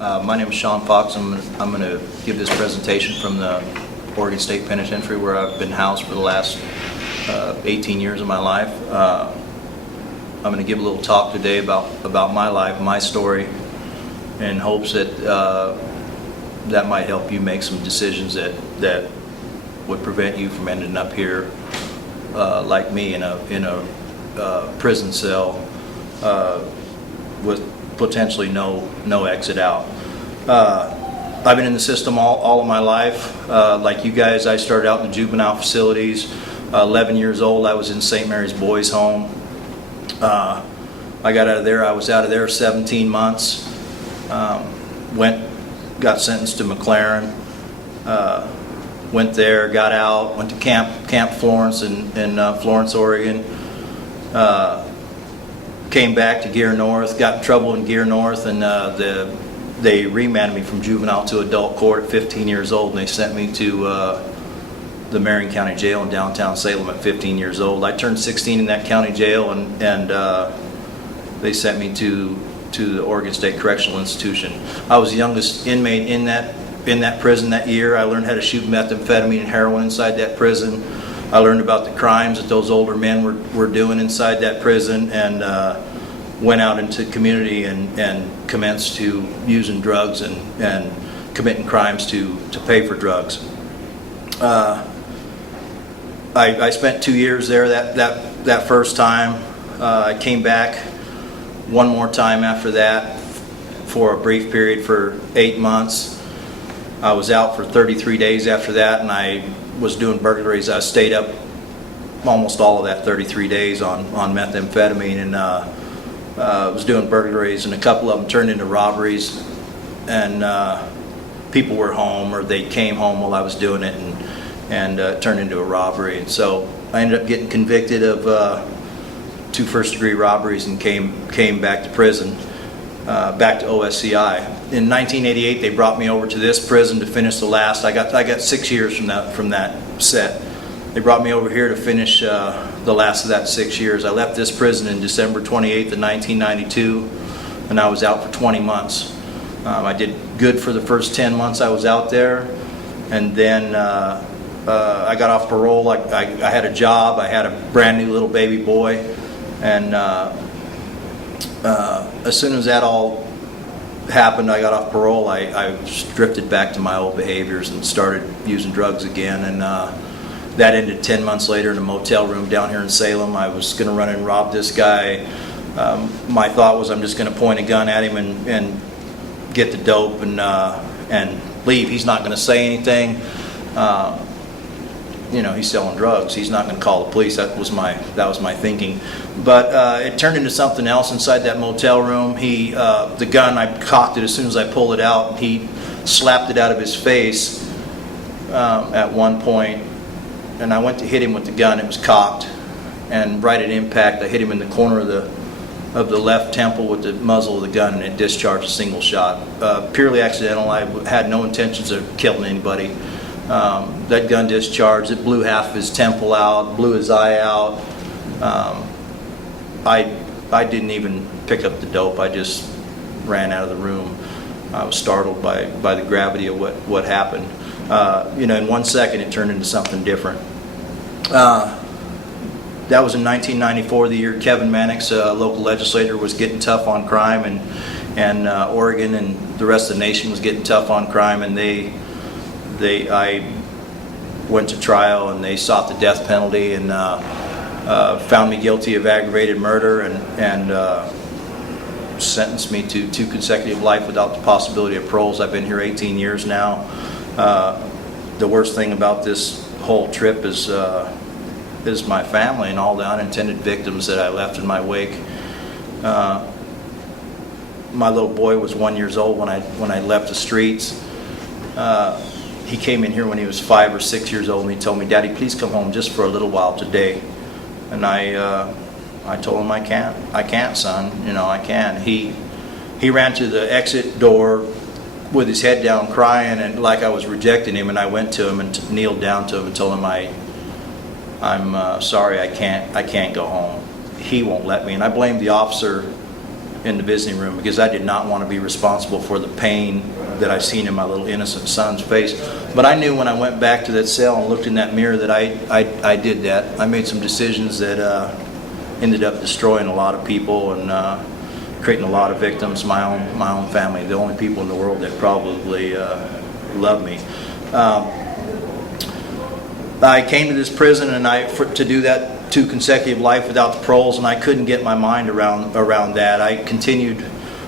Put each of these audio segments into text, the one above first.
My name is Shawn Fox. I'm going to give this presentation from the Oregon State Penitentiary, where I've been housed for the last 18 years of my life. I'm going to give a little talk today about my life, my story, in hopes that that might help you make some decisions that would prevent you from ending up here like me in a prison cell with potentially no exit out. I've been in the system all of my life. Like you guys, I started out in the juvenile facilities. 11 years old, I was in St. Mary's Boys Home. I got out of there. I was out of there 17 months. Got sentenced to McLaren. Went there, got out, went to Camp Florence in Florence, Oregon. Came back to Gear North, got in trouble in Gear North, and they remanded me from juvenile to adult court at 15 years old, and they sent me to the Marion County Jail in downtown Salem at 15 years old. I turned 16 in that county jail, and they sent me to the Oregon State Correctional Institution. I was the youngest inmate in that prison that year. I learned how to shoot methamphetamine and heroin inside that prison. I learned about the crimes that those older men were doing inside that prison, and went out into the community and commenced to using drugs and committing crimes to pay for drugs. I spent 2 years there that first time. I came back one more time after that for a brief period for 8 months. I was out for 33 days after that, and I was doing burglaries. I stayed up almost all of that 33 days on methamphetamine, and was doing burglaries, and a couple of them turned into robberies, and people were home, or they came home while I was doing it, and turned into a robbery. And so I ended up getting convicted of 2 first-degree robberies and came back to prison, back to OSCI. In 1988, they brought me over to this prison to finish the last. I got 6 years from that set. They brought me over here to finish the last of that 6 years. I left this prison in December 28th of 1992, and I was out for 20 months. I did good for the first 10 months I was out there, and then I got off parole. I had a job. I had a brand new little baby boy, and as soon as that all happened, I got off parole. I drifted back to my old behaviors and started using drugs again, and that ended 10 months later in a motel room down here in Salem. I was going to run and rob this guy. My thought was, I'm just going to point a gun at him and get the dope and leave. He's not going to say anything. He's selling drugs. He's not going to call the police. That was my thinking. But it turned into something else inside that motel room. The gun, I cocked it as soon as I pulled it out. He slapped it out of his face at one point, and I went to hit him with the gun. It was cocked, and right at impact, I hit him in the corner of the left temple with the muzzle of the gun, and it discharged a single shot. Purely accidental. I had no intentions of killing anybody. That gun discharged. It blew half of his temple out, blew his eye out. I didn't even pick up the dope. I just ran out of the room. I was startled by the gravity of what happened. In 1 second, it turned into something different. That was in 1994, the year Kevin Mannix, a local legislator, was getting tough on crime, and Oregon and the rest of the nation was getting tough on crime, and I went to trial, and they sought the death penalty, and found me guilty of aggravated murder, and sentenced me to 2 consecutive life without the possibility of paroles. I've been here 18 years now. The worst thing about this whole trip is my family and all the unintended victims that I left in my wake. My little boy was 1 year old when I left the streets. He came in here when he was 5 or 6 years old, and he told me, "Daddy, please come home just for a little while today." And I told him, I can't, son. I can't. He ran to the exit door with his head down, crying, and like I was rejecting him. And I went to him and kneeled down to him and told him, I'm sorry, I can't go home. He won't let me. And I blamed the officer in the visiting room because I did not want to be responsible for the pain that I've seen in my little innocent son's face. But I knew when I went back to that cell and looked in that mirror that I did that. I made some decisions that ended up destroying a lot of people and creating a lot of victims, my own family, the only people in the world that probably love me. I came to this prison and to do that 2 consecutive life without the paroles, and I couldn't get my mind around that. I continued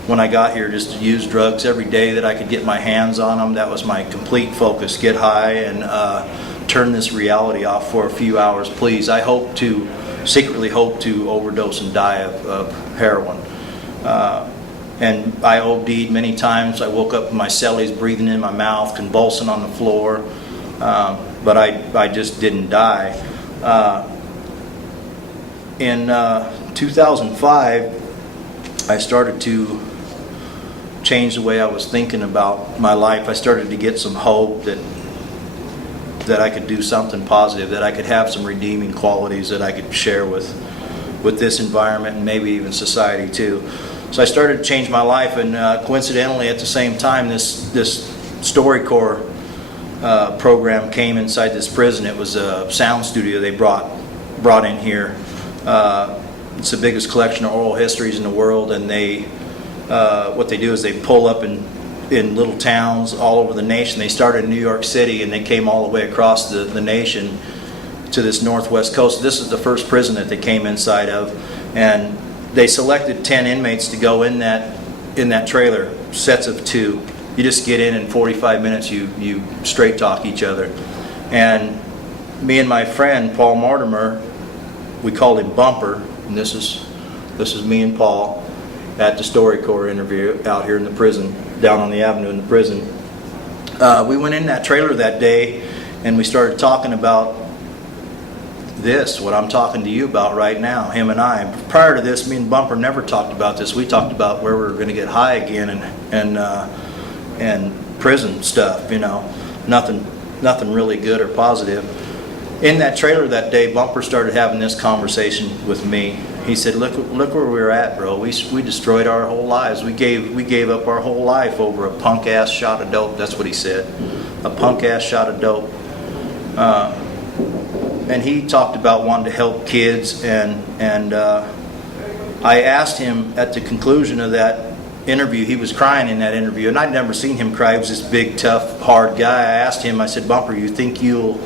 when I got here just to use drugs every day that I could get my hands on them. That was my complete focus: get high and turn this reality off for a few hours, please. I secretly hope to overdose and die of heroin. And I OD'd many times. I woke up in my cellies breathing in my mouth, convulsing on the floor, but I just didn't die. In 2005, I started to change the way I was thinking about my life. I started to get some hope that I could do something positive, that I could have some redeeming qualities that I could share with this environment and maybe even society too. So I started to change my life, and coincidentally at the same time this StoryCorps program came inside this prison. It was a sound studio they brought in here. It's the biggest collection of oral histories in the world, and what they do is they pull up in little towns all over the nation. They started in New York City and they came all the way across the nation to this northwest coast. This is the first prison that they came inside of, and they selected 10 inmates to go in that trailer, sets of 2. You just get in 45 minutes you straight talk each other. And me and my friend Paul Mortimer, we called him Bumper, and this is me and Paul at the StoryCorps interview out here in the prison, down on the avenue in the prison. We went in that trailer that day and we started talking about what I'm talking to you about right now, him and I. Prior to this, me and Bumper never talked about this. We talked about where we were going to get high again and prison stuff, nothing really good or positive. In that trailer that day, Bumper started having this conversation with me. He said, look where we were at, bro. We destroyed our whole lives. We gave up our whole life over a punk ass shot of dope. That's what he said. A punk ass shot of dope. And he talked about wanting to help kids, and I asked him at the conclusion of that interview. He was crying in that interview, and I'd never seen him cry. He was this big, tough, hard guy. I asked him, I said, Bumper, you think you'll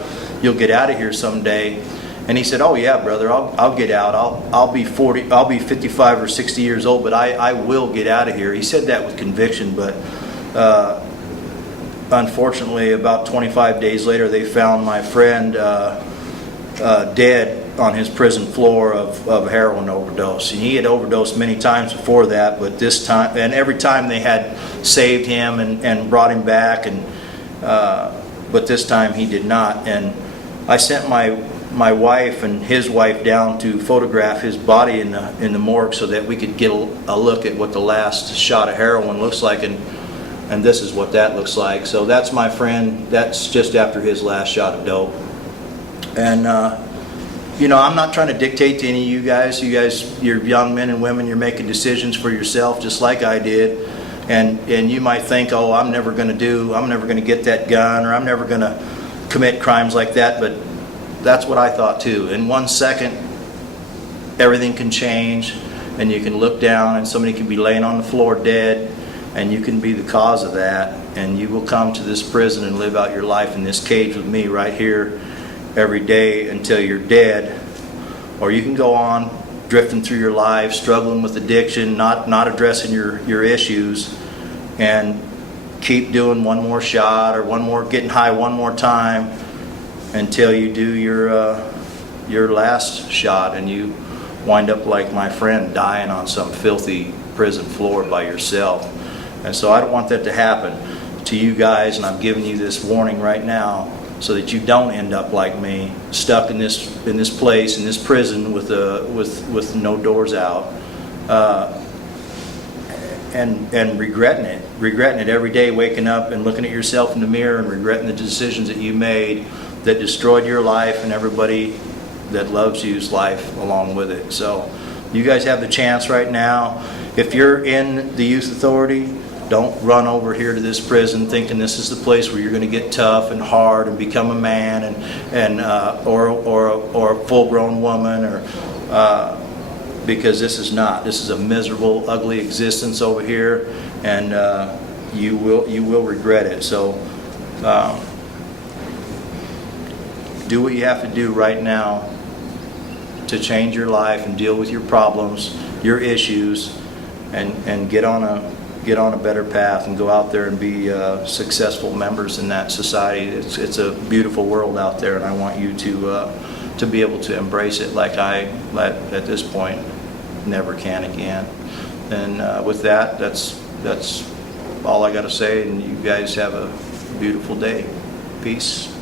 get out of here someday? And he said, oh yeah, brother, I'll get out. I'll be 55 or 60 years old, but I will get out of here. He said that with conviction, but unfortunately about 25 days later they found my friend dead on his prison floor of a heroin overdose. And he had overdosed many times before that, but this time, and every time they had saved him and brought him back, but this time he did not. And I sent my wife and his wife down to photograph his body in the morgue so that we could get a look at what the last shot of heroin looks like, and this is what that looks like. So that's my friend. That's just after his last shot of dope. And I'm not trying to dictate to any of you guys. You're young men and women. You're making decisions for yourself, just like I did. And you might think, oh, I'm never going to get that gun, or I'm never going to commit crimes like that. But that's what I thought too. In 1 second, everything can change, and you can look down and somebody can be laying on the floor dead, and you can be the cause of that, and you will come to this prison and live out your life in this cage with me right here every day until you're dead. Or you can go on drifting through your life, struggling with addiction, not addressing your issues, and keep doing one more shot or getting high one more time until you do your last shot and you wind up like my friend, dying on some filthy prison floor by yourself. And so I don't want that to happen to you guys, and I'm giving you this warning right now so that you don't end up like me, stuck in this place, in this prison with no doors out, and regretting it every day, waking up and looking at yourself in the mirror and regretting the decisions that you made that destroyed your life and everybody that loves you's life along with it. So you guys have the chance right now. if you're in the youth authority, don't run over here to this prison thinking this is the place where you're going to get tough and hard and become a man or a full-grown woman, or because this is not. This is a miserable, ugly existence over here, and you will regret it. So do what you have to do right now to change your life and deal with your problems, your issues, and get on a better path and go out there and be successful members in that society. It's a beautiful world out there, and I want you to be able to embrace it like I at this point never can again. And with that, that's all I got to say, and you guys have a beautiful day. Peace.